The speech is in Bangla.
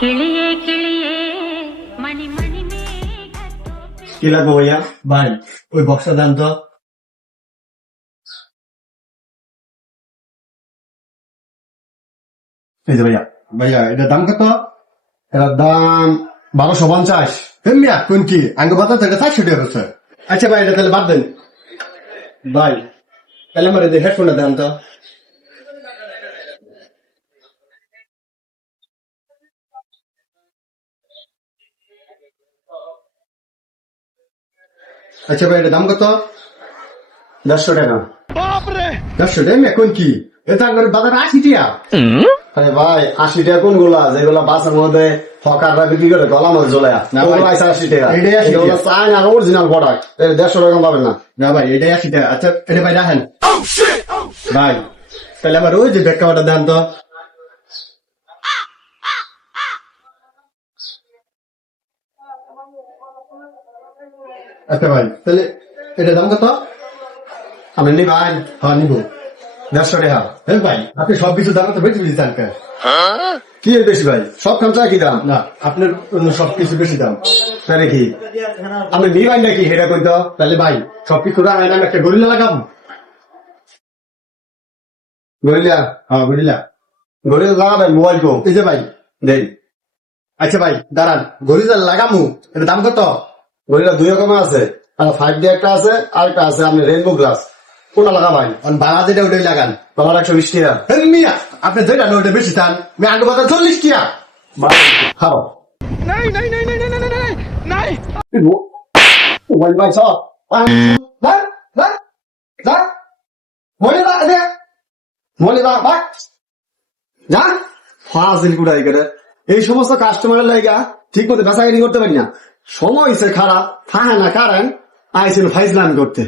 কি লাগবে ভাইয়া? ভাই ওই বক্সটা দেন তো। এই যে ভাইয়া। ভাইয়া এটার দাম কত? এটার দাম 1250। মিয়া কোন কি আঙ্গ বাতা থেকে 400 টাকা হচ্ছে। আচ্ছা ভাই এটা তাহলে বাদ দেন। ভাই তাহলে আমার এই হেডফোনটা দেন তো। আচ্ছা ভাই এটার দাম কত? 150 টাকা। 150 টাকা এখন কি? এটা করে বাজারে 80 টাকা। আরে ভাই 80 টাকা কোনগুলা যেগুলা বাসের মধ্যে হকাররা বিক্রি করে গলা মাছ জ্বলে? না ভাই 80 টাকা। এগুলো চাইনা আর অরিজিনাল প্রোডাক্ট। 150 টাকা পাবেন না। না ভাই এটাই 80 টাকা। আচ্ছা এটা ভাই রাখেন। ভাই তাহলে আমার ওই যে ব্যাগ কাভারটা দেন তো। আচ্ছা ভাই তাহলে এটা দাম কত? আপনি নিবেন? হ্যাঁ নিব। 150 টাকা। হ্যাঁ ভাই আপনি সবকিছু দাম তো বেশি বেশি চান কেন? কি এর বেশি ভাই? সব খাম চা কি দাম? না আপনার সবকিছু বেশি দাম। তাহলে কি আপনি নিবেন নাকি সেটা কইতো? তাহলে ভাই সবকিছু দাম আমি একটা গরিলা লাগাম। গরিলা? হ্যাঁ গরিলা। গরিলা লাগাবেন মোবাইল কো? এই যে ভাই দেন। আচ্ছা ভাই দাঁড়ান গরিলা লাগামু এটা দাম কত? গরিলা 2 রকমের আছে। আর 5D একটা আছে আর একটা আছে আপনি রেইনবো গ্লাস। কোনটা লাগাবেন? ভাড়া যেটা ওটাই লাগান। তোমার 120 টাকা। মিয়া আপনি যেটা ওটা বেশি চান আমি আগে কথা 40 টাকা। খাও নাই নাই নাই নাই নাই নাই নাই নাই মোবাইল ভাই সব মনে দা দে মনে দা বাট যা ফাজিল গুড়াই করে এই সমস্ত কাস্টমারের লাইগা ঠিক মতো বেচাকেনি করতে পারি না। সময় হয়েছে খারাপ থাকে না কারণ আইসেন ফাইজলাম করতে।